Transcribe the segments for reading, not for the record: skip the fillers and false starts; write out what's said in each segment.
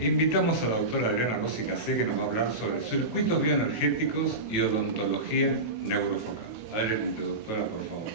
Invitamos a la doctora Adriana Rossi Casé, que nos va a hablar sobre circuitos bioenergéticos y odontología neurofocal. Adelante, doctora, por favor.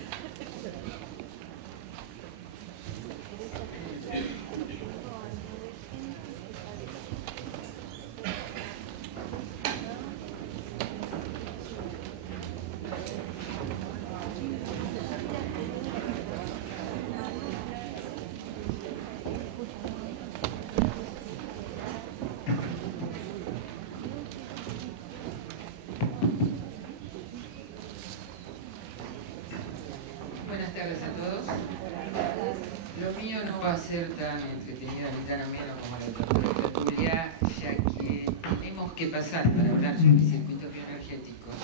Buenas tardes a todos. Lo mío no va a ser tan entretenido ni tan ameno como la doctora Julia, ya que tenemos que pasar para hablar sobre circuitos bioenergéticos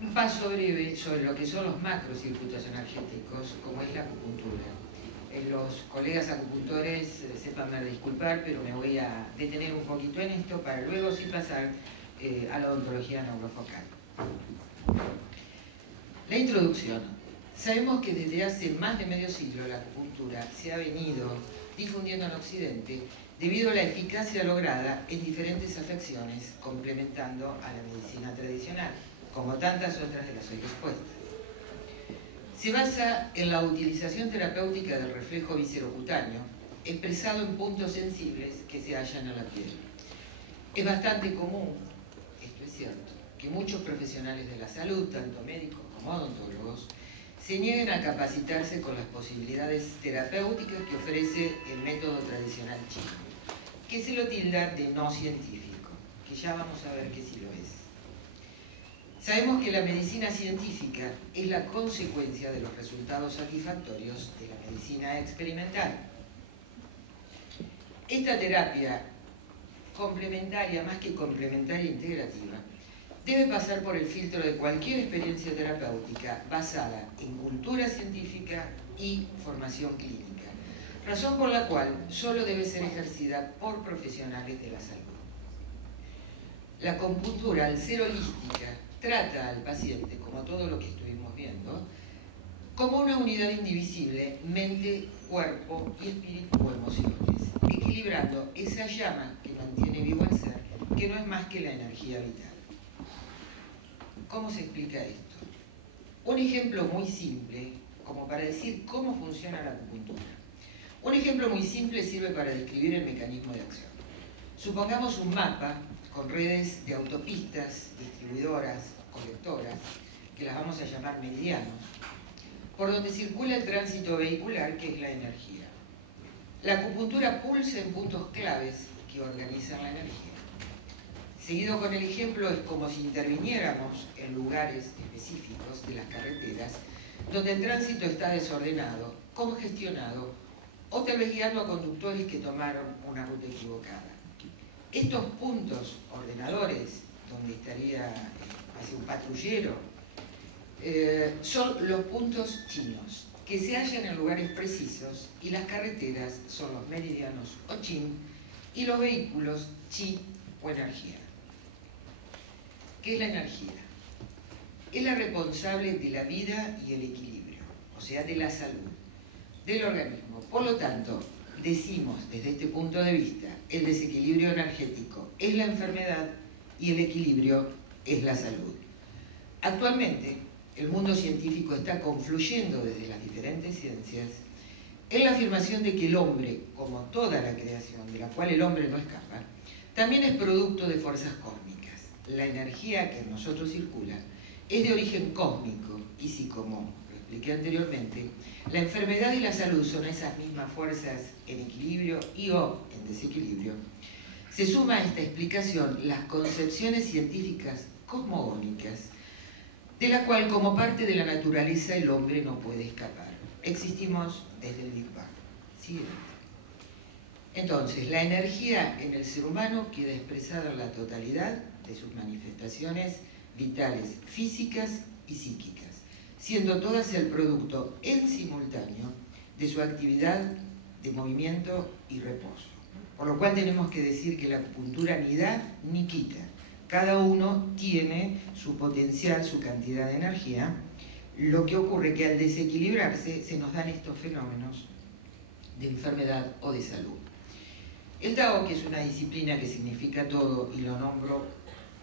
un paso breve sobre lo que son los macrocircuitos energéticos, como es la acupuntura. Los colegas acupuntores sépanme disculpar, pero me voy a detener un poquito en esto para luego sí pasar a la odontología neurofocal. La introducción. Sabemos que desde hace más de medio siglo la acupuntura se ha venido difundiendo en Occidente debido a la eficacia lograda en diferentes afecciones, complementando a la medicina tradicional, como tantas otras de las hoy expuestas. Se basa en la utilización terapéutica del reflejo viscerocutáneo, expresado en puntos sensibles que se hallan en la piel. Es bastante común, esto es cierto, que muchos profesionales de la salud, tanto médicos como odontólogos, se nieguen a capacitarse con las posibilidades terapéuticas que ofrece el método tradicional chino, que se lo tilda de no científico, que ya vamos a ver que sí lo es. Sabemos que la medicina científica es la consecuencia de los resultados satisfactorios de la medicina experimental. Esta terapia complementaria, más que complementaria e integrativa, debe pasar por el filtro de cualquier experiencia terapéutica basada en cultura científica y formación clínica, razón por la cual solo debe ser ejercida por profesionales de la salud. La acupuntura, al ser holística, trata al paciente, como todo lo que estuvimos viendo, como una unidad indivisible, mente, cuerpo y espíritu o emociones, equilibrando esa llama que mantiene vivo el ser, que no es más que la energía vital. ¿Cómo se explica esto? Un ejemplo muy simple, como para decir cómo funciona la acupuntura. Un ejemplo muy simple sirve para describir el mecanismo de acción. Supongamos un mapa con redes de autopistas, distribuidoras, colectoras, que las vamos a llamar meridianos, por donde circula el tránsito vehicular, que es la energía. La acupuntura pulsa en puntos claves que organizan la energía. Seguido con el ejemplo, es como si interviniéramos en lugares específicos de las carreteras donde el tránsito está desordenado, congestionado o tal vez guiando a conductores que tomaron una ruta equivocada. Estos puntos ordenadores, donde estaría así un patrullero, son los puntos chinos, que se hallan en lugares precisos, y las carreteras son los meridianos o chin y los vehículos chi o energía. ¿Qué es la energía? Es la responsable de la vida y el equilibrio, o sea, de la salud, del organismo. Por lo tanto, decimos desde este punto de vista, el desequilibrio energético es la enfermedad y el equilibrio es la salud. Actualmente, el mundo científico está confluyendo desde las diferentes ciencias en la afirmación de que el hombre, como toda la creación de la cual el hombre no escapa, también es producto de fuerzas cósmicas. La energía que en nosotros circula es de origen cósmico y si, como lo expliqué anteriormente, la enfermedad y la salud son esas mismas fuerzas en equilibrio y o en desequilibrio, se suma a esta explicación las concepciones científicas cosmogónicas, de la cual como parte de la naturaleza el hombre no puede escapar. Existimos desde el Big Bang. Siguiente. Entonces, la energía en el ser humano queda expresada en la totalidad de sus manifestaciones vitales, físicas y psíquicas, siendo todas el producto en simultáneo de su actividad de movimiento y reposo. Por lo cual tenemos que decir que la acupuntura ni da ni quita. Cada uno tiene su potencial, su cantidad de energía. Lo que ocurre es que al desequilibrarse se nos dan estos fenómenos de enfermedad o de salud. El Tao, que es una disciplina que significa todo, y lo nombro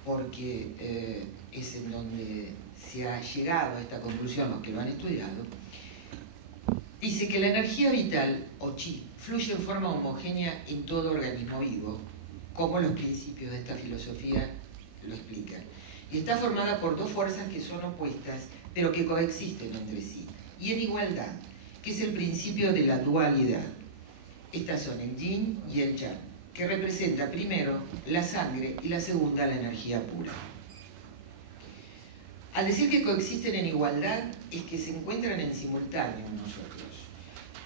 porque es en donde se ha llegado a esta conclusión los que lo han estudiado, dice que la energía vital, o chi, fluye en forma homogénea en todo organismo vivo, como los principios de esta filosofía lo explican. Y está formada por dos fuerzas que son opuestas, pero que coexisten entre sí, y en igualdad, que es el principio de la dualidad. Estas son el yin y el yang, que representa primero la sangre y la segunda la energía pura. Al decir que coexisten en igualdad, es que se encuentran en simultáneo en nosotros,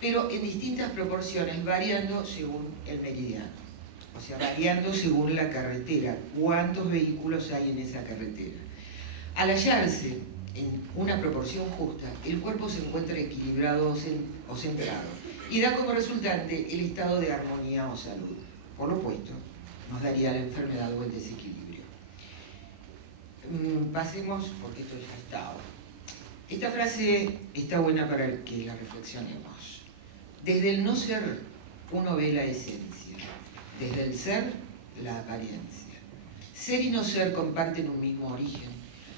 pero en distintas proporciones, variando según el meridiano. O sea, variando según la carretera, cuántos vehículos hay en esa carretera. Al hallarse en una proporción justa, el cuerpo se encuentra equilibrado o centrado y da como resultante el estado de armonía o salud. Por lo opuesto, nos daría la enfermedad o el desequilibrio. Pasemos, porque esto ya está. Esta frase está buena para que la reflexionemos. Desde el no ser, uno ve la esencia. Desde el ser, la apariencia. Ser y no ser comparten un mismo origen,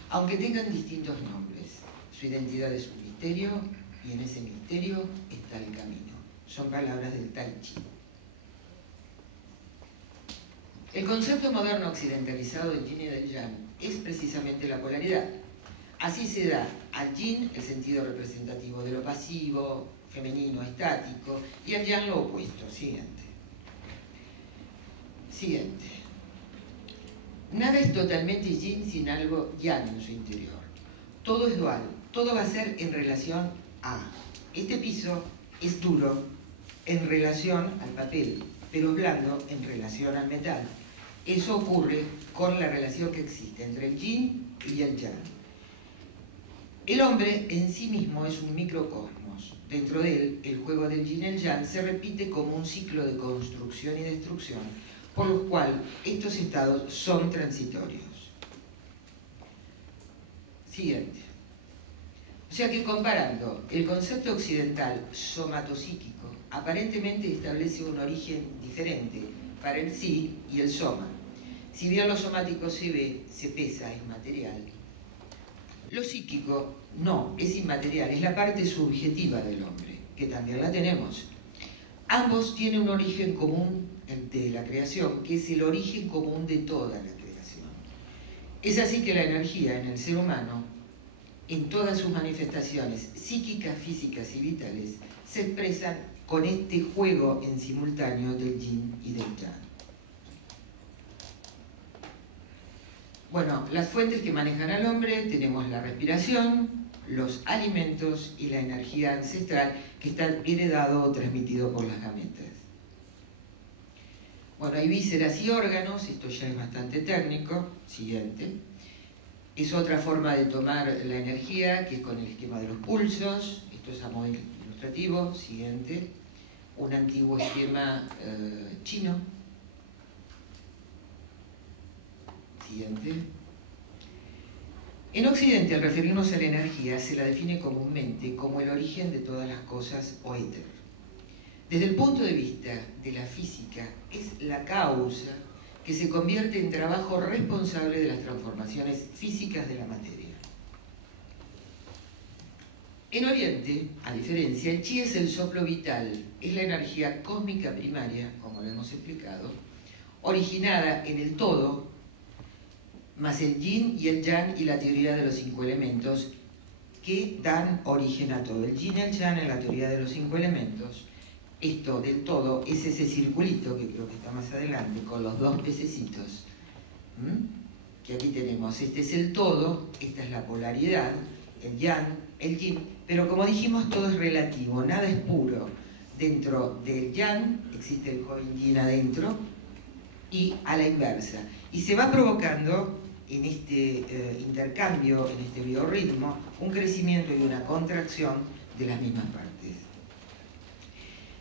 aunque tengan distintos nombres. Su identidad es un misterio, y en ese misterio está el camino. Son palabras del Tai Chi. El concepto moderno occidentalizado del yin y del yang es precisamente la polaridad. Así se da al yin el sentido representativo de lo pasivo, femenino, estático, y al yang lo opuesto. Siguiente. Nada es totalmente yin sin algo yang en su interior. Todo es dual, todo va a ser en relación a. Este piso es duro en relación al papel, pero es blando en relación al metal. Eso ocurre con la relación que existe entre el yin y el yang. El hombre en sí mismo es un microcosmos. Dentro de él, el juego del yin y el yang se repite como un ciclo de construcción y destrucción, por lo cual estos estados son transitorios. Siguiente. O sea que comparando el concepto occidental somatopsíquico, aparentemente establece un origen diferente para el sí y el soma. Si bien lo somático se ve, se pesa, es material, lo psíquico no, es inmaterial, es la parte subjetiva del hombre, que también la tenemos. Ambos tienen un origen común de la creación, que es el origen común de toda la creación. Es así que la energía en el ser humano, en todas sus manifestaciones psíquicas, físicas y vitales, se expresan con este juego en simultáneo del yin y del yang. Bueno, las fuentes que manejan al hombre, tenemos la respiración, los alimentos y la energía ancestral que está heredado o transmitido por las gametas. Bueno, hay vísceras y órganos, esto ya es bastante técnico. Siguiente. Es otra forma de tomar la energía, que es con el esquema de los pulsos. Esto es a modo ilustrativo. Siguiente. Un antiguo esquema chino. Siguiente. En Occidente, al referirnos a la energía, se la define comúnmente como el origen de todas las cosas o éter. Desde el punto de vista de la física, es la causa que se convierte en trabajo responsable de las transformaciones físicas de la materia. En Oriente, a diferencia, el chi es el soplo vital, es la energía cósmica primaria, como lo hemos explicado, originada en el todo, más el yin y el yang y la teoría de los 5 elementos que dan origen a todo. El yin y el yang en la teoría de los 5 elementos, esto del todo es ese circulito que creo que está más adelante con los 2 pececitos, que aquí tenemos. Este es el todo, esta es la polaridad, el yang, el yin, pero como dijimos todo es relativo, nada es puro. Dentro del yang existe el Yin yin adentro y a la inversa. Y se va provocando en este intercambio, en este biorritmo, un crecimiento y una contracción de las mismas partes.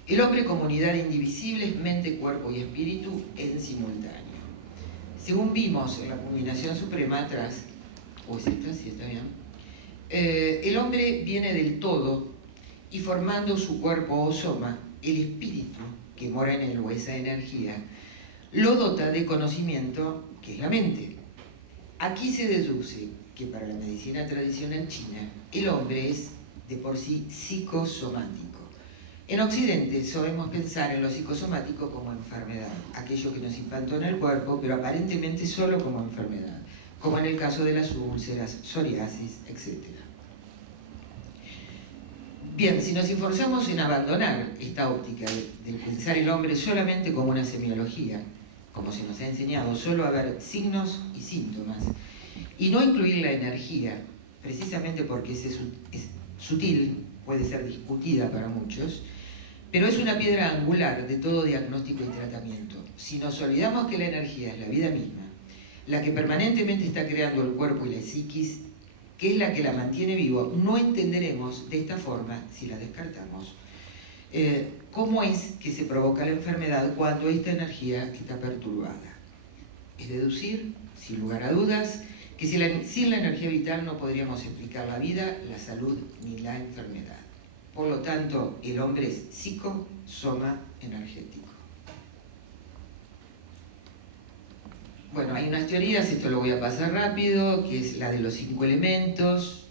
El hombre como unidad indivisible es mente, cuerpo y espíritu en simultáneo. Según vimos en la culminación suprema atrás, o es esta, sí está bien, el hombre viene del todo y formando su cuerpo o soma, el espíritu que mora en él o esa energía, lo dota de conocimiento que es la mente. Aquí se deduce que para la medicina tradicional china, el hombre es de por sí psicosomático. En Occidente solemos pensar en lo psicosomático como enfermedad, aquello que nos implantó en el cuerpo, pero aparentemente solo como enfermedad, como en el caso de las úlceras, psoriasis, etc. Bien, si nos esforzamos en abandonar esta óptica de pensar el hombre solamente como una semiología, como se nos ha enseñado, solo a ver signos y síntomas, y no incluir la energía, precisamente porque es sutil, puede ser discutida para muchos, pero es una piedra angular de todo diagnóstico y tratamiento. Si nos olvidamos que la energía es la vida misma, la que permanentemente está creando el cuerpo y la psiquis, que es la que la mantiene vivo, no entenderemos de esta forma, si la descartamos, cómo es que se provoca la enfermedad cuando esta energía está perturbada. Es deducir, sin lugar a dudas, que sin la energía vital no podríamos explicar la vida, la salud ni la enfermedad. Por lo tanto, el hombre es psico-soma energético. Bueno, hay unas teorías, esto lo voy a pasar rápido, que es la de los 5 elementos,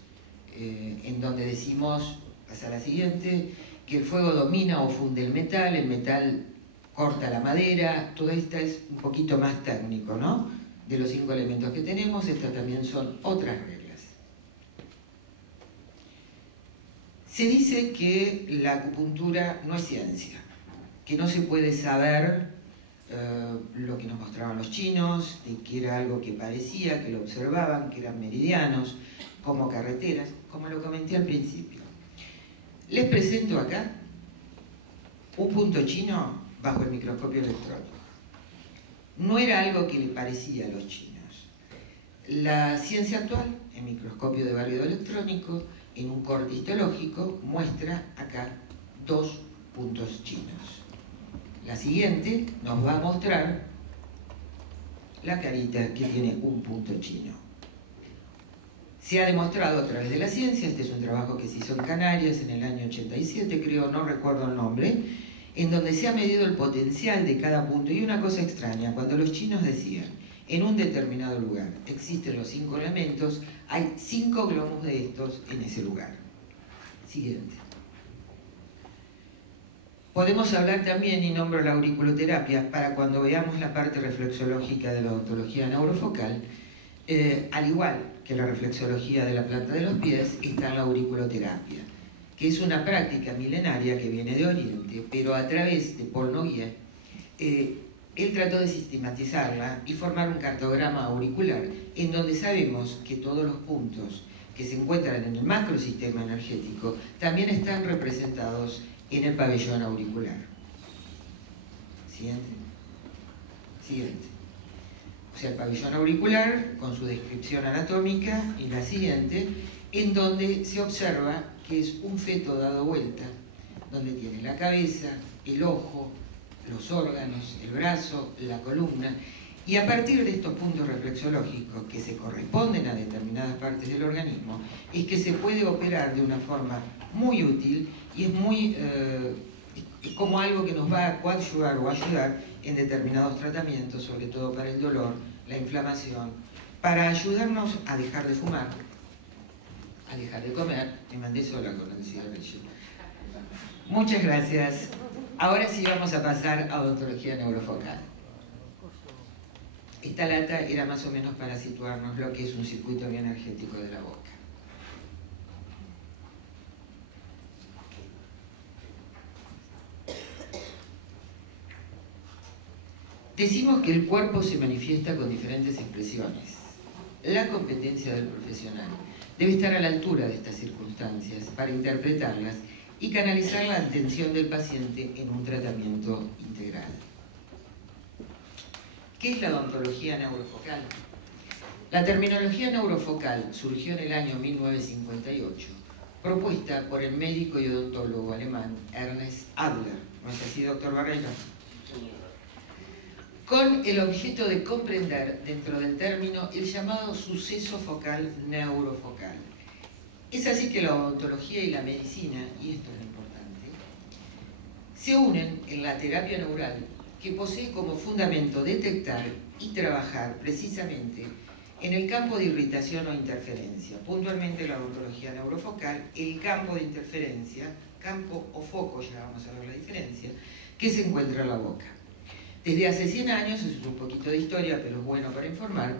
en donde decimos, pasa la siguiente, que el fuego domina o funde el metal corta la madera, todo esto es un poquito más técnico, ¿no? De los 5 elementos que tenemos, estas también son otras reglas. Se dice que la acupuntura no es ciencia, que no se puede saber lo que nos mostraban los chinos, de que era algo que parecía, que lo observaban, que eran meridianos, como carreteras, como lo comenté al principio. Les presento acá un punto chino bajo el microscopio electrónico. No era algo que le parecía a los chinos. La ciencia actual, el microscopio de barrido electrónico, en un corte histológico, muestra acá 2 puntos chinos. La siguiente nos va a mostrar la carita que tiene un punto chino. Se ha demostrado a través de la ciencia, este es un trabajo que se hizo en Canarias en el año 87, creo, no recuerdo el nombre, en donde se ha medido el potencial de cada punto. Y una cosa extraña, cuando los chinos decían, en un determinado lugar existen los 5 elementos, hay 5 globos de estos en ese lugar. Siguiente. Podemos hablar también, y nombro la auriculoterapia, para cuando veamos la parte reflexológica de la odontología neurofocal, al igual que la reflexología de la planta de los pies, está la auriculoterapia, que es una práctica milenaria que viene de Oriente, pero a través de Paul Noguier, él trató de sistematizarla y formar un cartograma auricular, en donde sabemos que todos los puntos que se encuentran en el macrosistema energético también están representados en el pabellón auricular. Siguiente. Siguiente. O sea, el pabellón auricular con su descripción anatómica, y la siguiente, en donde se observa que es un feto dado vuelta, donde tiene la cabeza, el ojo, los órganos, el brazo, la columna, y a partir de estos puntos reflexológicos que se corresponden a determinadas partes del organismo, es que se puede operar de una forma muy útil y es como algo que nos va a coadyuvar o ayudar en determinados tratamientos, sobre todo para el dolor, la inflamación, para ayudarnos a dejar de fumar, a dejar de comer. Me mandé sola con el cigarrillo. Muchas gracias. Ahora sí vamos a pasar a odontología neurofocal. Esta lata era más o menos para situarnos lo que es un circuito bioenergético de la boca. Decimos que el cuerpo se manifiesta con diferentes expresiones. La competencia del profesional debe estar a la altura de estas circunstancias para interpretarlas y canalizar la atención del paciente en un tratamiento integral. ¿Qué es la odontología neurofocal? La terminología neurofocal surgió en el año 1958, propuesta por el médico y odontólogo alemán Ernst Adler. ¿No es así, doctor Barreiro? Con el objeto de comprender dentro del término el llamado suceso focal neurofocal. Es así que la odontología y la medicina, y esto es lo importante, se unen en la terapia neural, que posee como fundamento detectar y trabajar precisamente en el campo de irritación o interferencia, puntualmente la odontología neurofocal, el campo de interferencia, campo o foco, ya vamos a ver la diferencia, que se encuentra en la boca. Desde hace 100 años, es un poquito de historia, pero es bueno para informar,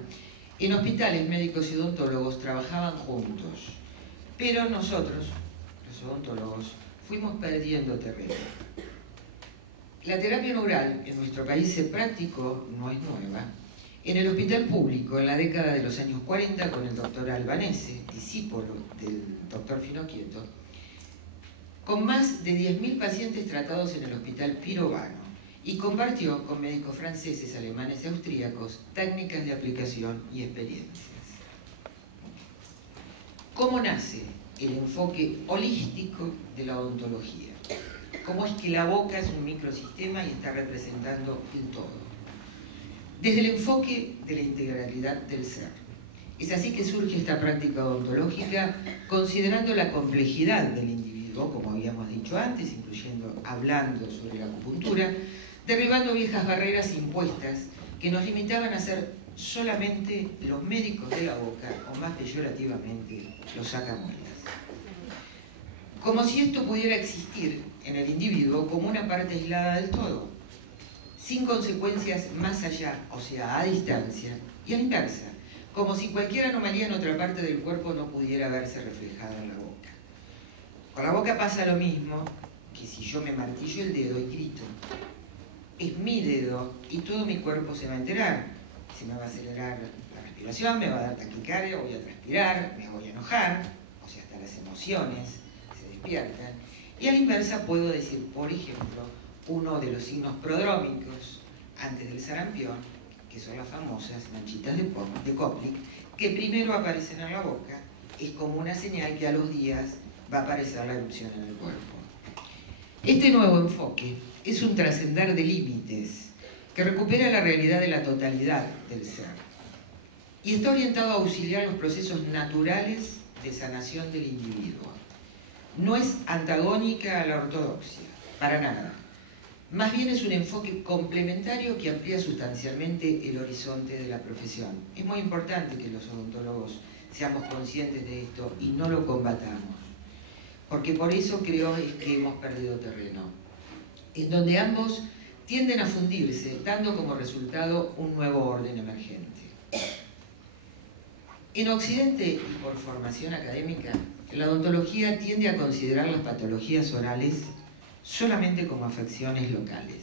en hospitales médicos y odontólogos trabajaban juntos, pero nosotros, los odontólogos, fuimos perdiendo terreno. La terapia neural en nuestro país se practicó, no es nueva, en el hospital público en la década de los años 40 con el doctor Albanese, discípulo del doctor Finocchieto, con más de 10.000 pacientes tratados en el hospital Pirovano, y compartió con médicos franceses, alemanes y austríacos técnicas de aplicación y experiencias. ¿Cómo nace el enfoque holístico de la odontología? ¿Cómo es que la boca es un microsistema y está representando el todo? Desde el enfoque de la integralidad del ser. Es así que surge esta práctica odontológica considerando la complejidad del individuo, como habíamos dicho antes, hablando sobre la acupuntura, derribando viejas barreras impuestas que nos limitaban a ser solamente los médicos de la boca, o más peyorativamente, los sacamuelas. Como si esto pudiera existir en el individuo como una parte aislada del todo, sin consecuencias más allá, o sea, a distancia, y a la inversa, como si cualquier anomalía en otra parte del cuerpo no pudiera verse reflejada en la boca. Con la boca pasa lo mismo que si yo me martillo el dedo y grito. Es mi dedo y todo mi cuerpo se va a enterar. Se me va a acelerar la respiración, me va a dar taquicardia, voy a transpirar, me voy a enojar, o sea, hasta las emociones se despiertan. Y a la inversa puedo decir, por ejemplo, uno de los signos prodrómicos antes del sarampión, que son las famosas manchitas de Koplik, que primero aparecen en la boca, es como una señal que a los días va a aparecer la erupción en el cuerpo. Este nuevo enfoque es un trascender de límites que recupera la realidad de la totalidad del ser y está orientado a auxiliar los procesos naturales de sanación del individuo. No es antagónica a la ortodoxia, para nada. Más bien es un enfoque complementario que amplía sustancialmente el horizonte de la profesión. Es muy importante que los odontólogos seamos conscientes de esto y no lo combatamos, porque por eso creo que hemos perdido terreno, en donde ambos tienden a fundirse, dando como resultado un nuevo orden emergente. En Occidente, y por formación académica, la odontología tiende a considerar las patologías orales solamente como afecciones locales,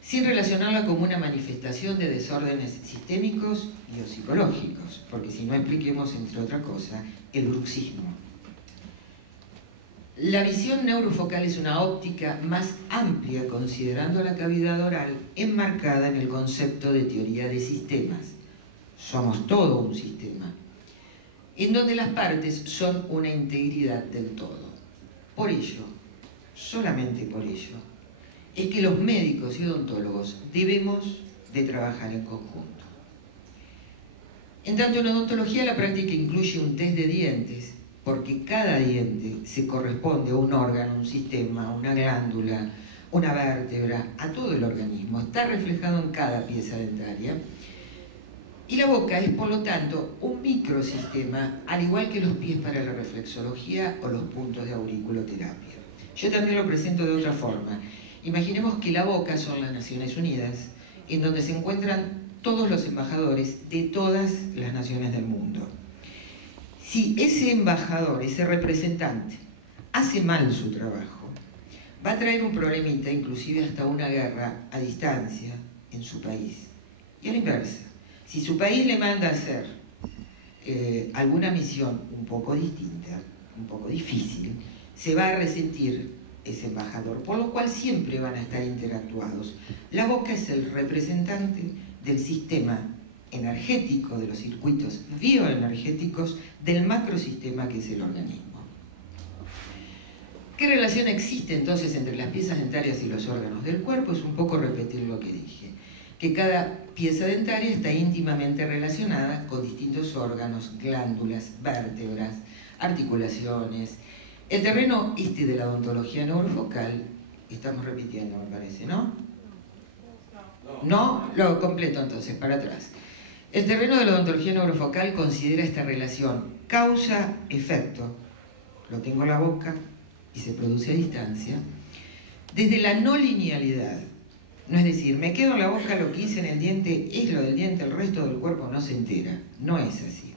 sin relacionarla como una manifestación de desórdenes sistémicos y o psicológicos, porque si no expliquemos, entre otra cosa, el bruxismo. La visión neurofocal es una óptica más amplia considerando la cavidad oral enmarcada en el concepto de teoría de sistemas. Somos todo un sistema, en donde las partes son una integridad del todo. Por ello, solamente por ello, es que los médicos y odontólogos debemos de trabajar en conjunto. En tanto en odontología la práctica incluye un test de dientes, porque cada diente se corresponde a un órgano, un sistema, una glándula, una vértebra, a todo el organismo, está reflejado en cada pieza dentaria. Y la boca es, por lo tanto, un microsistema, al igual que los pies para la reflexología o los puntos de auriculoterapia. Yo también lo presento de otra forma. Imaginemos que la boca son las Naciones Unidas, en donde se encuentran todos los embajadores de todas las naciones del mundo. Si ese embajador, ese representante, hace mal su trabajo, va a traer un problemita, inclusive hasta una guerra a distancia en su país. Y a la inversa, si su país le manda a hacer alguna misión un poco distinta, un poco difícil, se va a resentir ese embajador, por lo cual siempre van a estar interactuados. La boca es el representante del sistema energético, de los circuitos bioenergéticos del macrosistema que es el organismo. ¿Qué relación existe entonces entre las piezas dentarias y los órganos del cuerpo? Es un poco repetir lo que dije, que cada pieza dentaria está íntimamente relacionada con distintos órganos, glándulas, vértebras, articulaciones. El terreno de la odontología neurofocal Estamos repitiendo, me parece, ¿no? No, lo completo entonces, para atrás. El terreno de la odontología neurofocal considera esta relación causa-efecto, lo tengo en la boca y se produce a distancia, desde la no linealidad. No es decir, me quedo en la boca, lo que hice en el diente es lo del diente, el resto del cuerpo no se entera. No es así.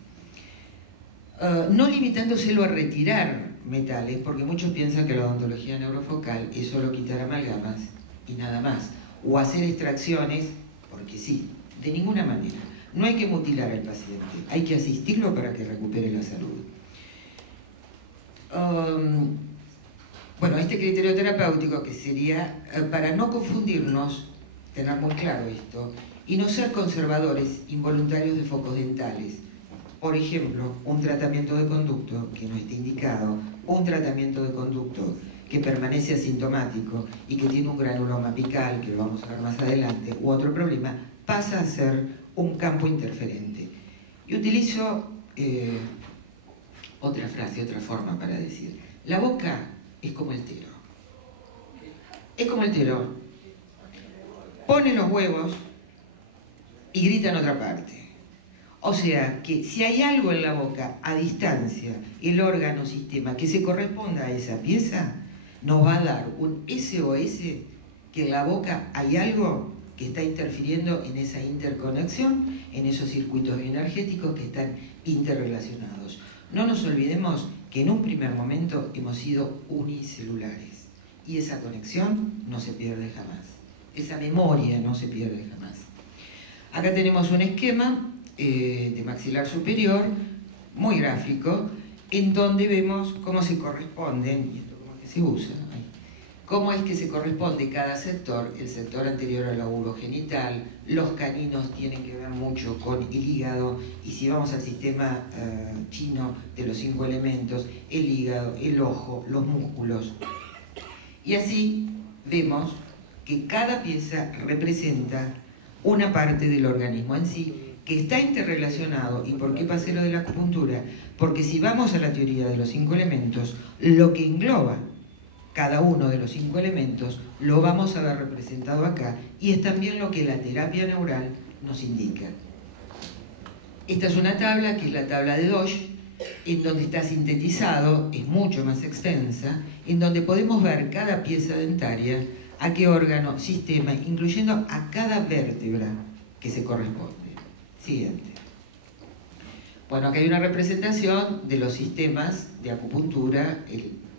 No limitándoselo a retirar metales, porque muchos piensan que la odontología neurofocal es solo quitar amalgamas y nada más, o hacer extracciones, porque sí, de ninguna manera. No hay que mutilar al paciente, hay que asistirlo para que recupere la salud. Bueno, este criterio terapéutico que sería, para no confundirnos, tener muy claro esto, y no ser conservadores involuntarios de focos dentales. Por ejemplo, un tratamiento de conducto que no esté indicado, un tratamiento de conducto que permanece asintomático y que tiene un granuloma apical, que lo vamos a ver más adelante, u otro problema, pasa a ser un campo interferente. Y utilizo otra frase, otra forma para decir. La boca es como el tero. Es como el tero. Pone los huevos y grita en otra parte. O sea, que si hay algo en la boca a distancia, el órgano sistema que se corresponda a esa pieza, nos va a dar un SOS que en la boca hay algo que está interfiriendo en esa interconexión, en esos circuitos bioenergéticos que están interrelacionados. No nos olvidemos que en un primer momento hemos sido unicelulares y esa conexión no se pierde jamás. Esa memoria no se pierde jamás. Acá tenemos un esquema de maxilar superior, muy gráfico, en donde vemos cómo se corresponden, y esto como que se usa, cómo es que se corresponde cada sector, el sector anterior al lóbulo genital, los caninos tienen que ver mucho con el hígado, y si vamos al sistema chino de los 5 elementos, el hígado, el ojo, los músculos. Y así vemos que cada pieza representa una parte del organismo en sí, que está interrelacionado. ¿Y por qué pasé lo de la acupuntura? Porque si vamos a la teoría de los 5 elementos, lo que engloba cada uno de los 5 elementos lo vamos a ver representado acá, y es también lo que la terapia neural nos indica. Esta es una tabla, que es la tabla de Dosh, en donde está sintetizado, es mucho más extensa, en donde podemos ver cada pieza dentaria, a qué órgano, sistema, incluyendo a cada vértebra que se corresponde. Siguiente. Bueno, acá hay una representación de los sistemas de acupuntura,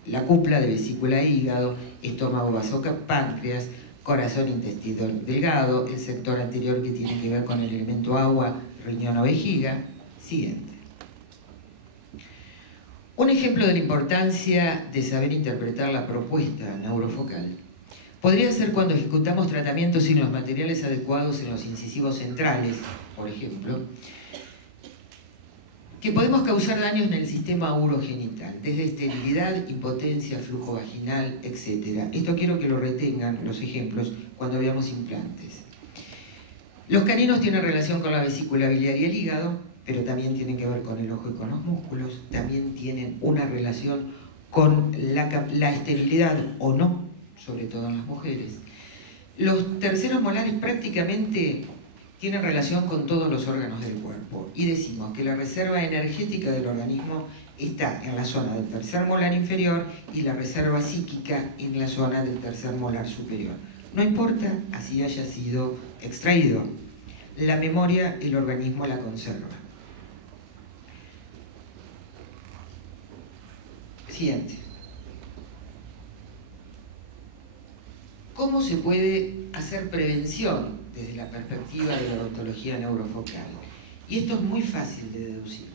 la cúpula de vesícula e hígado, estómago, vasoca, páncreas, corazón, intestino delgado, el sector anterior que tiene que ver con el elemento agua, riñón o vejiga. Siguiente. Un ejemplo de la importancia de saber interpretar la propuesta neurofocal podría ser cuando ejecutamos tratamientos sin los materiales adecuados en los incisivos centrales, por ejemplo, que podemos causar daños en el sistema urogenital, desde esterilidad, impotencia, flujo vaginal, etc. Esto quiero que lo retengan, los ejemplos, cuando veamos implantes. Los caninos tienen relación con la vesícula biliar y el hígado, pero también tienen que ver con el ojo y con los músculos, también tienen una relación con la esterilidad o no, sobre todo en las mujeres. Los terceros molares prácticamente tienen relación con todos los órganos del cuerpo, y decimos que la reserva energética del organismo está en la zona del tercer molar inferior y la reserva psíquica en la zona del tercer molar superior. No importa así haya sido extraído, la memoria el organismo la conserva. Siguiente. ¿Cómo se puede hacer prevención desde la perspectiva de la odontología neurofocal? Y esto es muy fácil de deducir.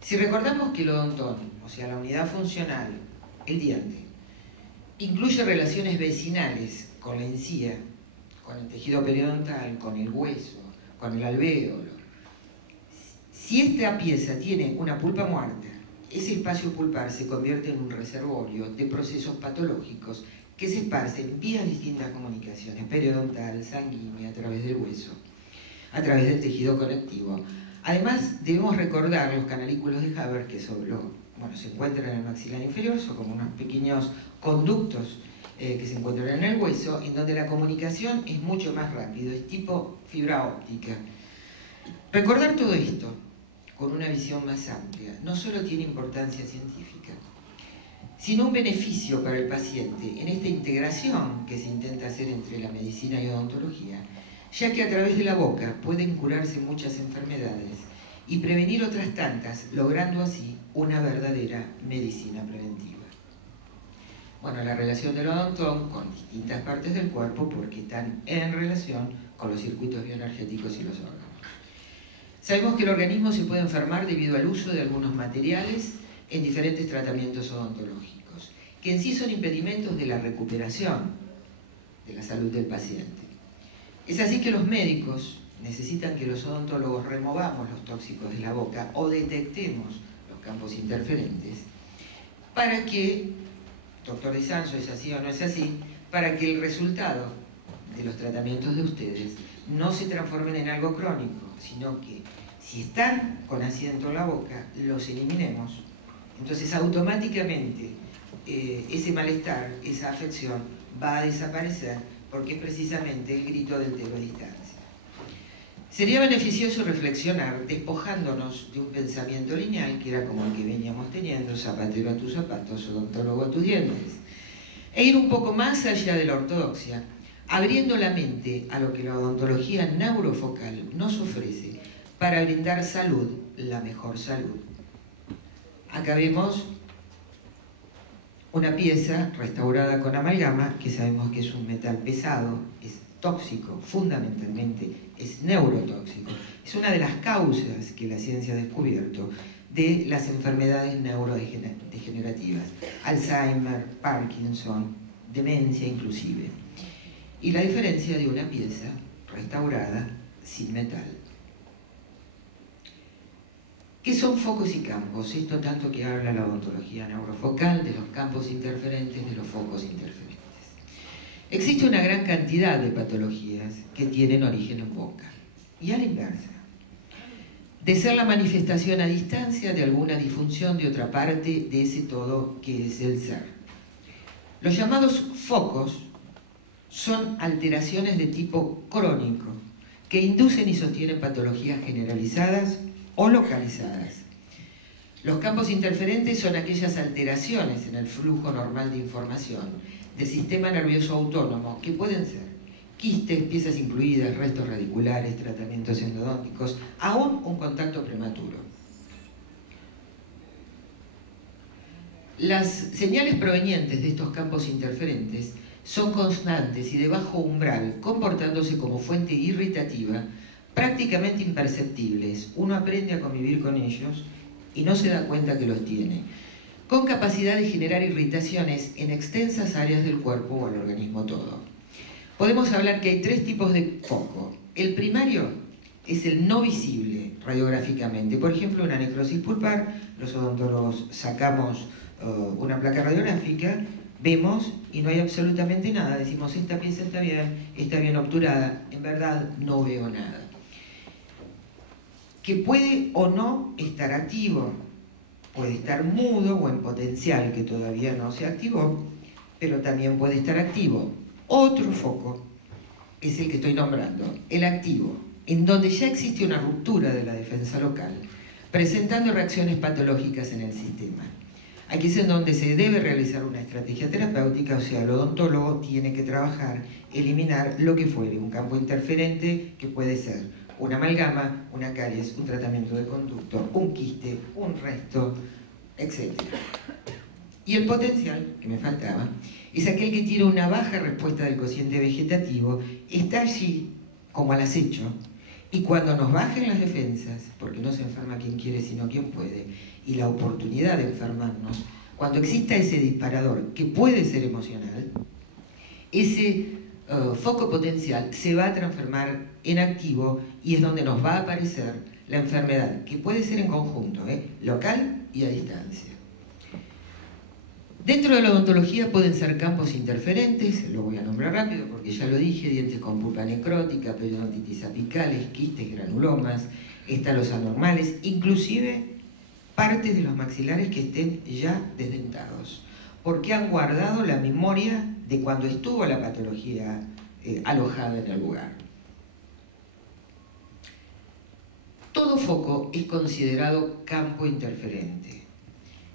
Si recordamos que el odontón, o sea, la unidad funcional, el diente, incluye relaciones vecinales con la encía, con el tejido periodontal, con el hueso, con el alvéolo. Si esta pieza tiene una pulpa muerta, ese espacio pulpar se convierte en un reservorio de procesos patológicos que se esparcen vía distintas comunicaciones, periodontal, sanguínea, a través del hueso, a través del tejido conectivo. Además, debemos recordar los canalículos de Haber, que se encuentran en el maxilar inferior, son como unos pequeños conductos que se encuentran en el hueso, en donde la comunicación es mucho más rápido, es tipo fibra óptica. Recordar todo esto con una visión más amplia no solo tiene importancia científica, sino un beneficio para el paciente en esta integración que se intenta hacer entre la medicina y odontología, ya que a través de la boca pueden curarse muchas enfermedades y prevenir otras tantas, logrando así una verdadera medicina preventiva. Bueno, la relación del odontón con distintas partes del cuerpo porque están en relación con los circuitos bioenergéticos y los órganos. Sabemos que el organismo se puede enfermar debido al uso de algunos materiales en diferentes tratamientos odontológicos, que en sí son impedimentos de la recuperación de la salud del paciente. Es así que los médicos necesitan que los odontólogos removamos los tóxicos de la boca o detectemos los campos interferentes para que, doctor Di Sanzo, ¿es así o no es así?, para que el resultado de los tratamientos de ustedes no se transformen en algo crónico, sino que si están con asiento en la boca, los eliminemos. Entonces automáticamente ese malestar, esa afección va a desaparecer porque es precisamente el grito del tero a distancia. Sería beneficioso reflexionar despojándonos de un pensamiento lineal que era como el que veníamos teniendo, zapatero a tus zapatos, odontólogo a tus dientes, e ir un poco más allá de la ortodoxia, abriendo la mente a lo que la odontología neurofocal nos ofrece para brindar salud, la mejor salud. Acá vemos una pieza restaurada con amalgama, que sabemos que es un metal pesado, es tóxico, fundamentalmente es neurotóxico. Es una de las causas que la ciencia ha descubierto de las enfermedades neurodegenerativas, Alzheimer, Parkinson, demencia inclusive. Y la diferencia de una pieza restaurada sin metal. ¿Qué son focos y campos? Esto tanto que habla la odontología neurofocal, de los campos interferentes, de los focos interferentes. Existe una gran cantidad de patologías que tienen origen en boca. Y a la inversa, de ser la manifestación a distancia de alguna disfunción de otra parte de ese todo que es el ser. Los llamados focos son alteraciones de tipo crónico que inducen y sostienen patologías generalizadas o localizadas. Los campos interferentes son aquellas alteraciones en el flujo normal de información del sistema nervioso autónomo que pueden ser quistes, piezas incluidas, restos radiculares, tratamientos endodónticos, aún un contacto prematuro. Las señales provenientes de estos campos interferentes son constantes y de bajo umbral, comportándose como fuente irritativa, prácticamente imperceptibles. Uno aprende a convivir con ellos y no se da cuenta que los tiene, con capacidad de generar irritaciones en extensas áreas del cuerpo o al organismo todo. Podemos hablar que hay tres tipos de foco. El primario es el no visible radiográficamente. Por ejemplo, una necrosis pulpar, los odontólogos sacamos una placa radiográfica, vemos y no hay absolutamente nada. Decimos, esta pieza está bien obturada. En verdad, no veo nada. Que puede o no estar activo. Puede estar mudo o en potencial, que todavía no se activó, pero también puede estar activo. Otro foco es el que estoy nombrando, el activo, en donde ya existe una ruptura de la defensa local, presentando reacciones patológicas en el sistema. Aquí es en donde se debe realizar una estrategia terapéutica, o sea, el odontólogo tiene que trabajar, eliminar lo que fuere, un campo interferente que puede ser una amalgama, una caries, un tratamiento de conducto, un quiste, un resto, etc. Y el potencial, que me faltaba, es aquel que tiene una baja respuesta del cociente vegetativo, está allí como al acecho, y cuando nos bajen las defensas, porque no se enferma quien quiere sino quien puede, y la oportunidad de enfermarnos, cuando exista ese disparador que puede ser emocional, ese foco potencial se va a transformar en activo y es donde nos va a aparecer la enfermedad, que puede ser en conjunto, local y a distancia. Dentro de la odontología pueden ser campos interferentes, lo voy a nombrar rápido porque ya lo dije, dientes con pulpa necrótica, periodontitis apicales, quistes, granulomas, estalos anormales, inclusive partes de los maxilares que estén ya desdentados, porque han guardado la memoria de cuando estuvo la patología alojada en el lugar. Todo foco es considerado campo interferente,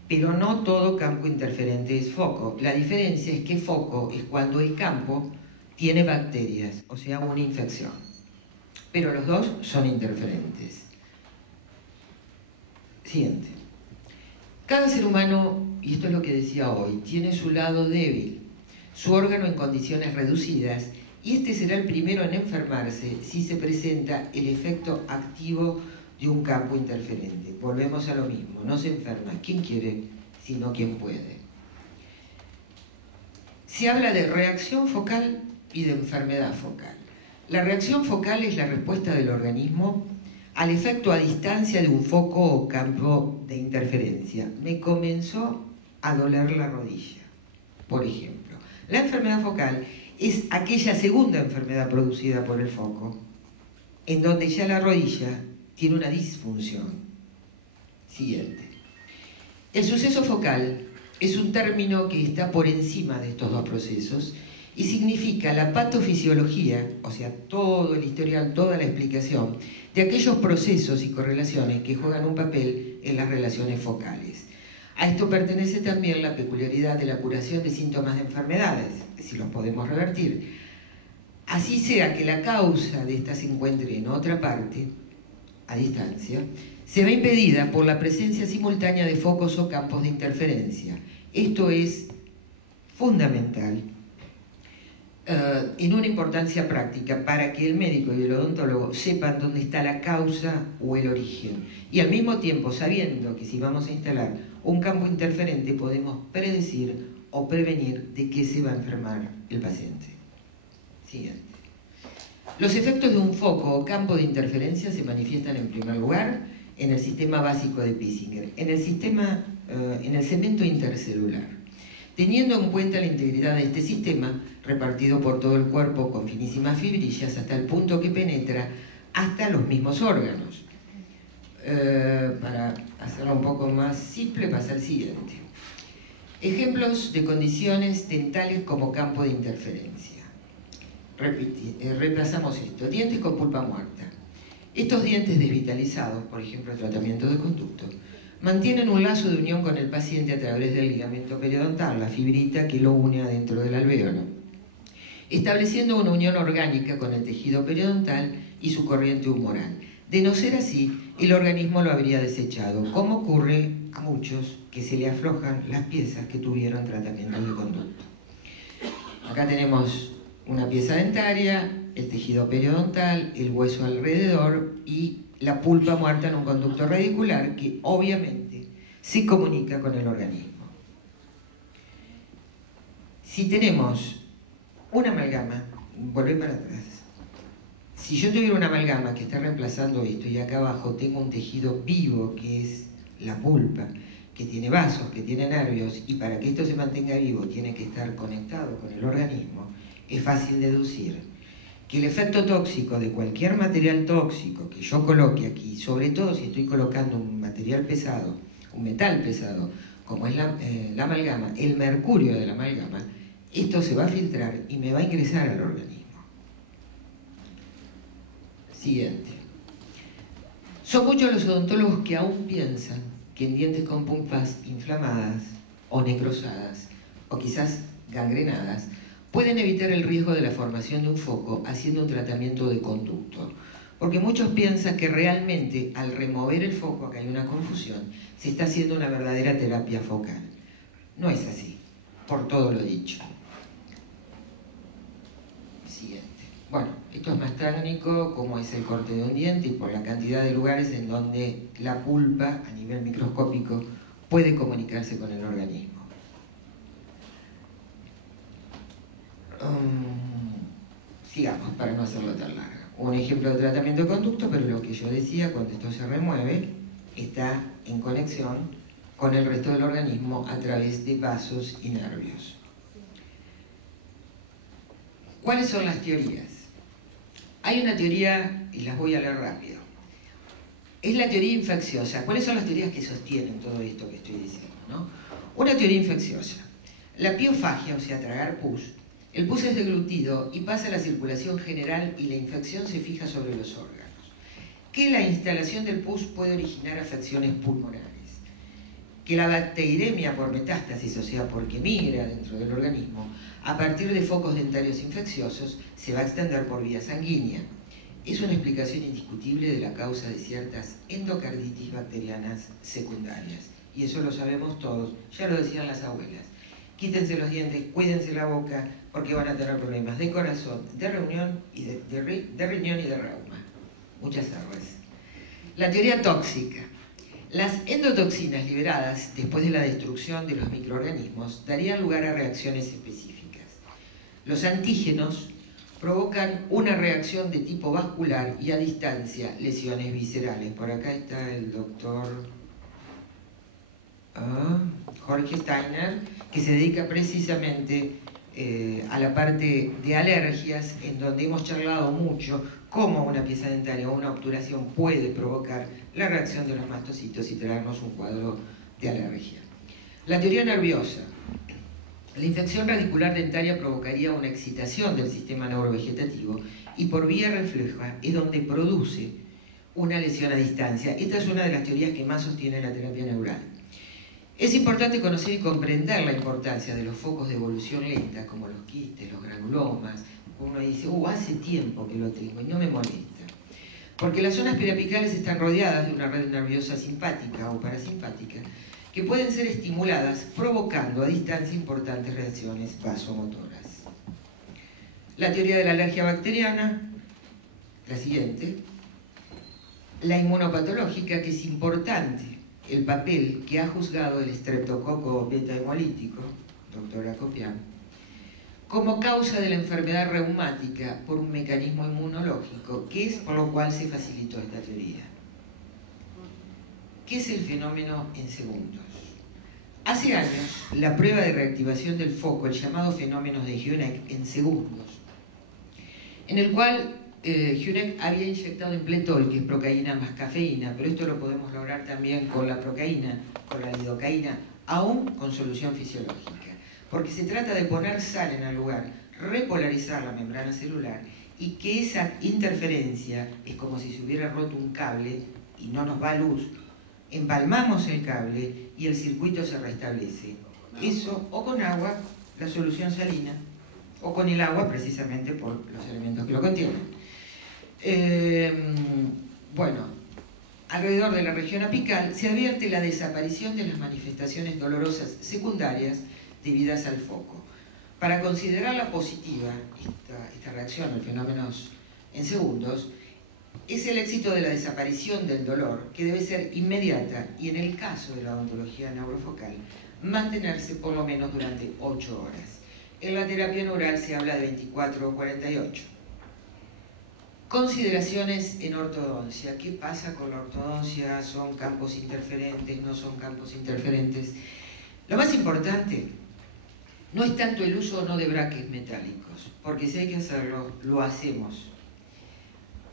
pero no todo campo interferente es foco. La diferencia es que foco es cuando el campo tiene bacterias, o sea, una infección. Pero los dos son interferentes. Siguiente. Cada ser humano, y esto es lo que decía hoy, tiene su lado débil, su órgano en condiciones reducidas, y este será el primero en enfermarse si se presenta el efecto activo de un campo interferente. Volvemos a lo mismo, no se enferma quien quiere, sino quien puede. Se habla de reacción focal y de enfermedad focal. La reacción focal es la respuesta del organismo al efecto a distancia de un foco o campo de interferencia. Me comenzó a doler la rodilla, por ejemplo. La enfermedad focal es aquella segunda enfermedad producida por el foco, en donde ya la rodilla tiene una disfunción. Siguiente. El suceso focal es un término que está por encima de estos dos procesos y significa la patofisiología, o sea, todo el historial, toda la explicación de aquellos procesos y correlaciones que juegan un papel en las relaciones focales. A esto pertenece también la peculiaridad de la curación de síntomas de enfermedades, si los podemos revertir. Así sea que la causa de esta se encuentre en otra parte, a distancia, se ve impedida por la presencia simultánea de focos o campos de interferencia. Esto es fundamental en una importancia práctica para que el médico y el odontólogo sepan dónde está la causa o el origen. Y al mismo tiempo, sabiendo que si vamos a instalar un campo interferente, podemos predecir o prevenir de qué se va a enfermar el paciente. Siguiente. Los efectos de un foco o campo de interferencia se manifiestan en primer lugar en el sistema básico de Pissinger, en el cemento intercelular. Teniendo en cuenta la integridad de este sistema, repartido por todo el cuerpo con finísimas fibrillas hasta el punto que penetra hasta los mismos órganos. Para hacerlo un poco más simple, pasa al siguiente. Ejemplos de condiciones dentales como campo de interferencia. Repasamos esto. Dientes con pulpa muerta. Estos dientes desvitalizados, por ejemplo el tratamiento de conducto, mantienen un lazo de unión con el paciente a través del ligamento periodontal, la fibrita que lo une adentro del alvéolo, estableciendo una unión orgánica con el tejido periodontal y su corriente humoral. De no ser así, el organismo lo habría desechado, como ocurre a muchos que se le aflojan las piezas que tuvieron tratamientos de conducto. Acá tenemos una pieza dentaria, el tejido periodontal, el hueso alrededor y la pulpa muerta en un conducto radicular que obviamente se comunica con el organismo. Si tenemos una amalgama, volvé para atrás. Si yo tuviera una amalgama que está reemplazando esto y acá abajo tengo un tejido vivo que es la pulpa, que tiene vasos, que tiene nervios, y para que esto se mantenga vivo tiene que estar conectado con el organismo, es fácil deducir que el efecto tóxico de cualquier material tóxico que yo coloque aquí, sobre todo si estoy colocando un material pesado, un metal pesado, como es la amalgama, el mercurio de la amalgama, esto se va a filtrar y me va a ingresar al organismo. Siguiente. Son muchos los odontólogos que aún piensan que en dientes con pulpas inflamadas o necrosadas, o quizás gangrenadas, pueden evitar el riesgo de la formación de un foco haciendo un tratamiento de conducto. Porque muchos piensan que realmente al remover el foco, acá hay una confusión, se está haciendo una verdadera terapia focal. No es así, por todo lo dicho. Siguiente. Bueno, esto es más técnico, como es el corte de un diente y por la cantidad de lugares en donde la pulpa a nivel microscópico puede comunicarse con el organismo. Sigamos, para no hacerlo tan largo. Un ejemplo de tratamiento de conducto, pero lo que yo decía, cuando esto se remueve, está en conexión con el resto del organismo a través de vasos y nervios. ¿Cuáles son las teorías? Hay una teoría, y las voy a leer rápido. Es la teoría infecciosa. ¿Cuáles son las teorías que sostienen todo esto que estoy diciendo, ¿no? Una teoría infecciosa. La piofagia, o sea, tragar pus, El pus es deglutido y pasa a la circulación general y la infección se fija sobre los órganos. Que la instalación del pus puede originar afecciones pulmonares. Que la bacteremia por metástasis, o sea, porque migra dentro del organismo, a partir de focos dentarios infecciosos, se va a extender por vía sanguínea. Es una explicación indiscutible de la causa de ciertas endocarditis bacterianas secundarias. Y eso lo sabemos todos, ya lo decían las abuelas. Quítense los dientes, cuídense la boca, porque van a tener problemas de corazón, de riñón y de reuma. Muchas gracias. La teoría tóxica. Las endotoxinas liberadas después de la destrucción de los microorganismos darían lugar a reacciones específicas. Los antígenos provocan una reacción de tipo vascular y a distancia lesiones viscerales. Por acá está el doctor Jorge Steiner, que se dedica precisamente a la parte de alergias, en donde hemos charlado mucho cómo una pieza dentaria o una obturación puede provocar la reacción de los mastocitos y traernos un cuadro de alergia. La teoría nerviosa. La infección radicular dentaria provocaría una excitación del sistema neurovegetativo y por vía refleja es donde produce una lesión a distancia. Esta es una de las teorías que más sostiene la terapia neural. Es importante conocer y comprender la importancia de los focos de evolución lenta, como los quistes, los granulomas. Uno dice, hace tiempo que lo tengo y no me molesta. Porque las zonas periapicales están rodeadas de una red nerviosa simpática o parasimpática que pueden ser estimuladas provocando a distancia importantes reacciones vasomotoras. La teoría de la alergia bacteriana, la siguiente. La inmunopatológica, que es importante el papel que ha juzgado el estreptococo beta-hemolítico, doctora Copián, como causa de la enfermedad reumática por un mecanismo inmunológico, que es por lo cual se facilitó esta teoría. ¿Qué es el fenómeno en segundos? Hace años, la prueba de reactivación del foco, el llamado fenómeno de Huneck en segundos, en el cual Huneck había inyectado Impletol, que es procaína más cafeína, pero esto lo podemos lograr también con la procaína, con la lidocaína, aún con solución fisiológica. Porque se trata de poner sal en el lugar, repolarizar la membrana celular y que esa interferencia es como si se hubiera roto un cable y no nos va luz. Empalmamos el cable y el circuito se restablece. Eso o con agua, la solución salina, o con el agua precisamente por los elementos que lo contienen. Bueno, alrededor de la región apical se advierte la desaparición de las manifestaciones dolorosas secundarias debidas al foco. Para considerarla positiva, esta reacción, el fenómeno en segundos, es el éxito de la desaparición del dolor, que debe ser inmediata y en el caso de la odontología neurofocal, mantenerse por lo menos durante 8 horas. En la terapia neural se habla de 24 o 48. Consideraciones en ortodoncia. ¿Qué pasa con la ortodoncia? ¿Son campos interferentes? ¿No son campos interferentes? Lo más importante no es tanto el uso o no de brackets metálicos, porque si hay que hacerlo, lo hacemos.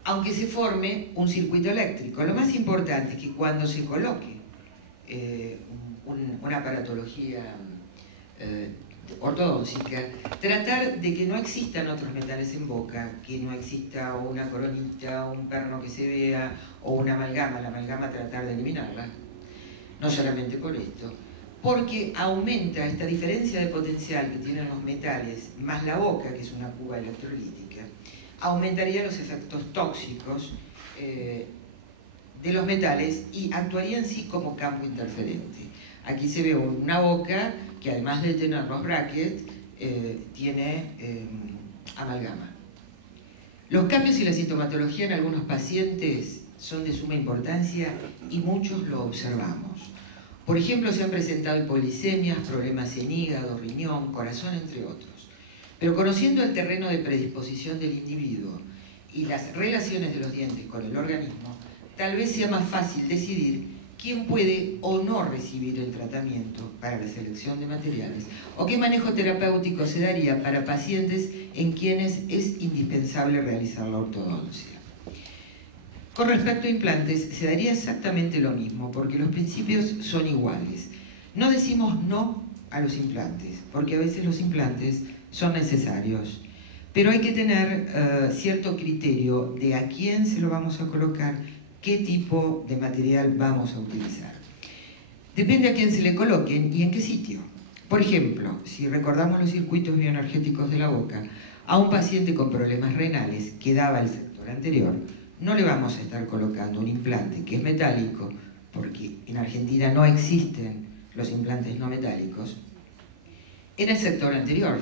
Aunque se forme un circuito eléctrico, lo más importante es que cuando se coloque una aparatología ortodóntica, tratar de que no existan otros metales en boca, que no exista una coronita, un perno que se vea, o una amalgama, la amalgama tratar de eliminarla, no solamente por esto, porque aumenta esta diferencia de potencial que tienen los metales, más la boca, que es una cuba electrolítica, aumentaría los efectos tóxicos de los metales y actuaría en sí como campo interferente. Aquí se ve una boca que además de tener los brackets, tiene amalgama. Los cambios y la sintomatología en algunos pacientes son de suma importancia y muchos lo observamos. Por ejemplo, se han presentado hipoglicemias, problemas en hígado, riñón, corazón, entre otros. Pero conociendo el terreno de predisposición del individuo y las relaciones de los dientes con el organismo, tal vez sea más fácil decidir quién puede o no recibir el tratamiento para la selección de materiales o qué manejo terapéutico se daría para pacientes en quienes es indispensable realizar la ortodoncia. Con respecto a implantes, se daría exactamente lo mismo, porque los principios son iguales. No decimos no a los implantes, porque a veces los implantes son necesarios, pero hay que tener cierto criterio de a quién se lo vamos a colocar, qué tipo de material vamos a utilizar. Depende a quién se le coloquen y en qué sitio. Por ejemplo, si recordamos los circuitos bioenergéticos de la boca, a un paciente con problemas renales que daba el sector anterior, no le vamos a estar colocando un implante que es metálico, porque en Argentina no existen los implantes no metálicos, en el sector anterior,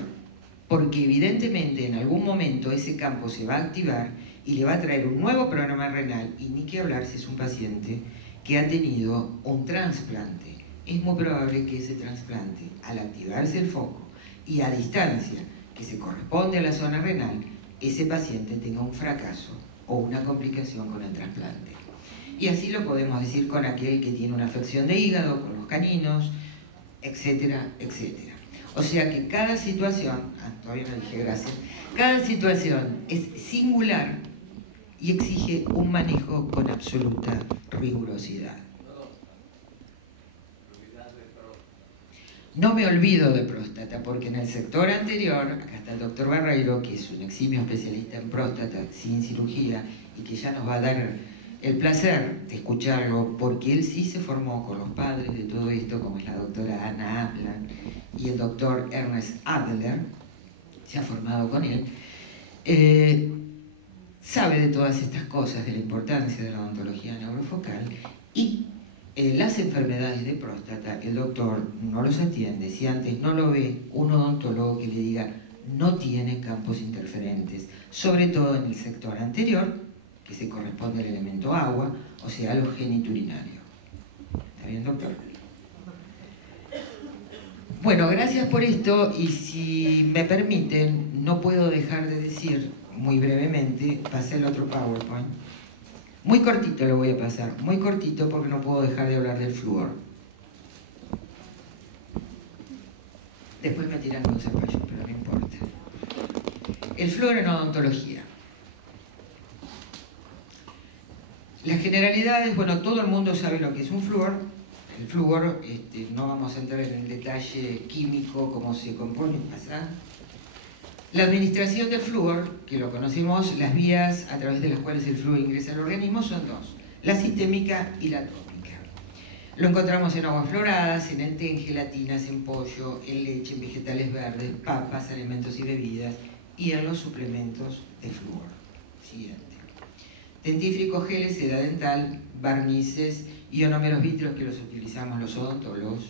porque evidentemente en algún momento ese campo se va a activar y le va a traer un nuevo problema renal, y ni que hablar si es un paciente que ha tenido un trasplante. Es muy probable que ese trasplante, al activarse el foco y a distancia que se corresponde a la zona renal, ese paciente tenga un fracaso o una complicación con el trasplante. Y así lo podemos decir con aquel que tiene una afección de hígado, con los caninos, etcétera, etcétera. O sea que cada situación, todavía no dije gracias, cada situación es singular y exige un manejo con absoluta rigurosidad. No me olvido de próstata, porque en el sector anterior, acá está el doctor Barreiro, que es un eximio especialista en próstata sin cirugía y que ya nos va a dar el placer de escucharlo, porque él sí se formó con los padres de todo esto, como es la doctora Ana Aplan y el doctor Ernest Adler, se ha formado con él, sabe de todas estas cosas, de la importancia de la odontología neurofocal, y las enfermedades de próstata, el doctor no los atiende si antes no lo ve un odontólogo que le diga no tiene campos interferentes, sobre todo en el sector anterior, que se corresponde al elemento agua, o sea, lo geniturinario. ¿Está bien, doctor? Bueno, gracias por esto, y si me permiten, no puedo dejar de decir, muy brevemente, pasé el otro PowerPoint, muy cortito lo voy a pasar, muy cortito porque no puedo dejar de hablar del flúor. Después me tiran con zapallo, pero no importa. El flúor en odontología. Las generalidades, bueno, todo el mundo sabe lo que es un flúor. El flúor, no vamos a entrar en el detalle químico, cómo se compone, pasa. La administración del flúor, que lo conocemos, las vías a través de las cuales el flúor ingresa al organismo son dos, la sistémica y la tópica. Lo encontramos en aguas floradas, en el té, en gelatinas, en pollo, en leche, en vegetales verdes, papas, alimentos y bebidas, y en los suplementos de flúor. Siguiente. Dentífrico, geles, seda dental, barnices, ionómeros vítreos que los utilizamos los odontólogos.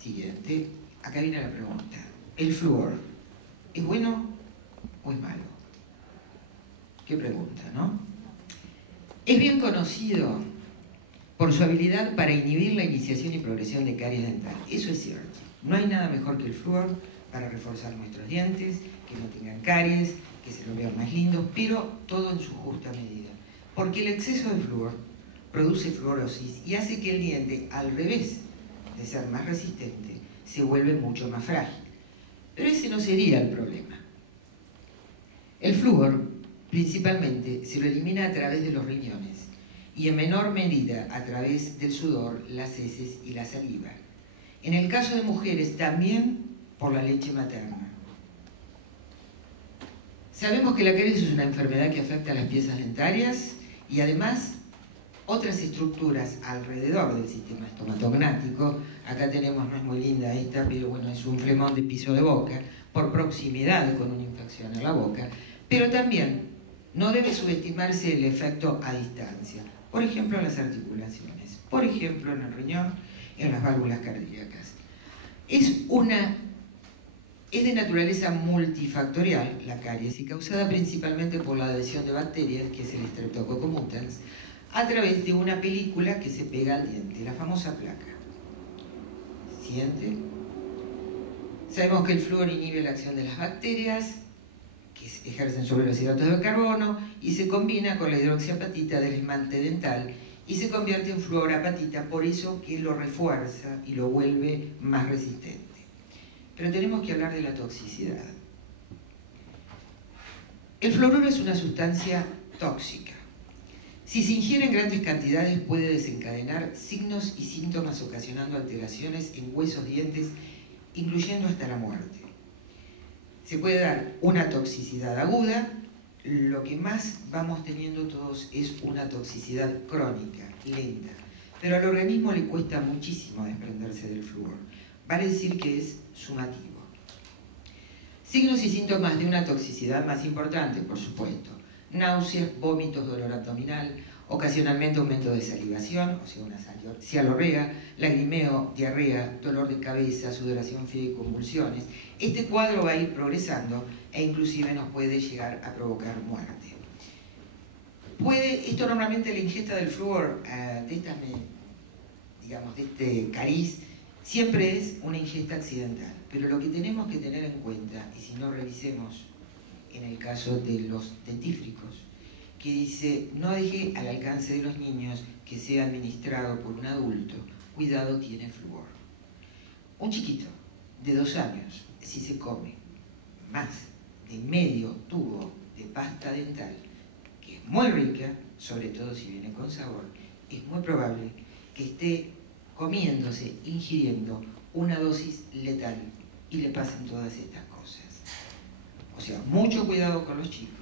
Siguiente. Acá viene la pregunta. ¿El flúor es bueno o es malo? Qué pregunta, ¿no? Es bien conocido por su habilidad para inhibir la iniciación y progresión de caries dental. Eso es cierto. No hay nada mejor que el flúor para reforzar nuestros dientes, que no tengan caries, que se los vean más lindos, pero todo en su justa medida. Porque el exceso de flúor produce fluorosis y hace que el diente, al revés de ser más resistente, se vuelve mucho más frágil. Pero ese no sería el problema. El flúor, principalmente, se lo elimina a través de los riñones y en menor medida a través del sudor, las heces y la saliva. En el caso de mujeres, también por la leche materna. Sabemos que la caries es una enfermedad que afecta a las piezas dentarias y además otras estructuras alrededor del sistema estomatognático. Acá tenemos, no es muy linda esta, pero bueno, es un flemón de piso de boca, por proximidad con una infección en la boca, pero también no debe subestimarse el efecto a distancia, por ejemplo en las articulaciones, por ejemplo en el riñón, en las válvulas cardíacas. Es de naturaleza multifactorial la caries y causada principalmente por la adhesión de bacterias, que es el Streptococcus mutans, a través de una película que se pega al diente, la famosa placa. Siguiente. Sabemos que el flúor inhibe la acción de las bacterias, que ejercen sobre los hidratos de carbono, y se combina con la hidroxiapatita del esmalte dental y se convierte en fluorapatita, por eso que lo refuerza y lo vuelve más resistente. Pero tenemos que hablar de la toxicidad. El fluoruro es una sustancia tóxica. Si se ingiere en grandes cantidades puede desencadenar signos y síntomas ocasionando alteraciones en huesos, dientes, incluyendo hasta la muerte. Se puede dar una toxicidad aguda, lo que más vamos teniendo todos es una toxicidad crónica, lenta, pero al organismo le cuesta muchísimo desprenderse del flúor, vale decir que es sumativo. Signos y síntomas de una toxicidad más importante, por supuesto: náuseas, vómitos, dolor abdominal, ocasionalmente aumento de salivación, o sea, una cialorrea, lagrimeo, diarrea, dolor de cabeza, sudoración fría y convulsiones. Este cuadro va a ir progresando e inclusive nos puede llegar a provocar muerte. Esto normalmente la ingesta del flúor, de este cariz, siempre es una ingesta accidental, pero lo que tenemos que tener en cuenta, y si no revisemos en el caso de los dentífricos, que dice: no deje al alcance de los niños que sea administrado por un adulto, cuidado, tiene flúor. Un chiquito de 2 años, si se come más de medio tubo de pasta dental, que es muy rica, sobre todo si viene con sabor, es muy probable que esté comiéndose, ingiriendo una dosis letal y le pasen todas estas cosas. O sea, mucho cuidado con los chicos.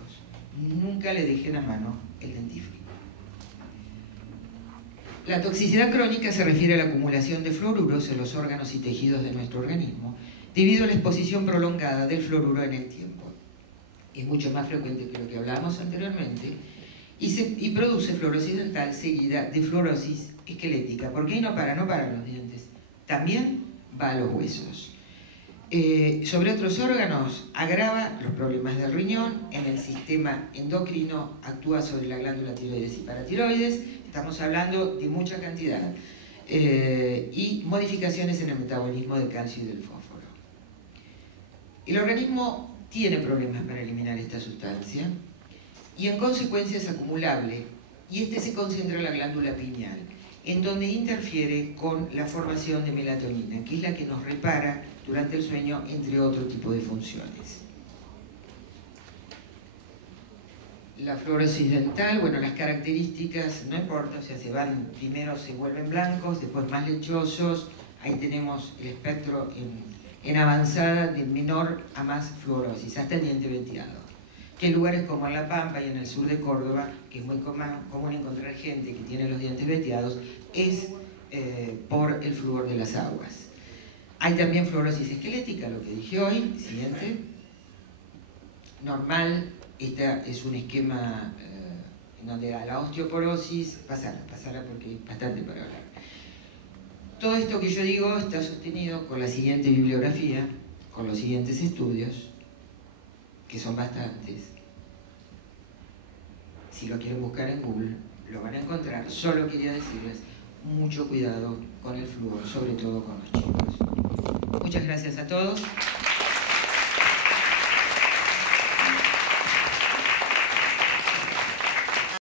Nunca le dejen a mano el dentífrico. La toxicidad crónica se refiere a la acumulación de fluoruros en los órganos y tejidos de nuestro organismo debido a la exposición prolongada del fluoruro en el tiempo. Es mucho más frecuente que lo que hablábamos anteriormente y produce fluorosis dental seguida de fluorosis esquelética. ¿Por qué no para los dientes? También va a los huesos. Sobre otros órganos, agrava los problemas del riñón, en el sistema endocrino actúa sobre la glándula tiroides y paratiroides, estamos hablando de mucha cantidad, y modificaciones en el metabolismo del calcio y del fósforo. El organismo tiene problemas para eliminar esta sustancia y en consecuencia es acumulable, y este se concentra en la glándula pineal, en donde interfiere con la formación de melatonina, que es la que nos repara durante el sueño, entre otro tipo de funciones. La fluorosis dental, bueno, las características no importa, o sea, primero se vuelven blancos, después más lechosos, ahí tenemos el espectro en avanzada de menor a más fluorosis, hasta el diente veteado. Que en lugares como en La Pampa y en el sur de Córdoba, que es muy común encontrar gente que tiene los dientes veteados, es por el flúor de las aguas. Hay también fluorosis esquelética, lo que dije hoy. Siguiente. Normal, este es un esquema en donde a la osteoporosis, pasala porque hay bastante para hablar. Todo esto que yo digo está sostenido con la siguiente bibliografía, con los siguientes estudios, que son bastantes. Si lo quieren buscar en Google, lo van a encontrar. Solo quería decirles mucho cuidado con el flúor, sobre todo con los chicos. Muchas gracias a todos.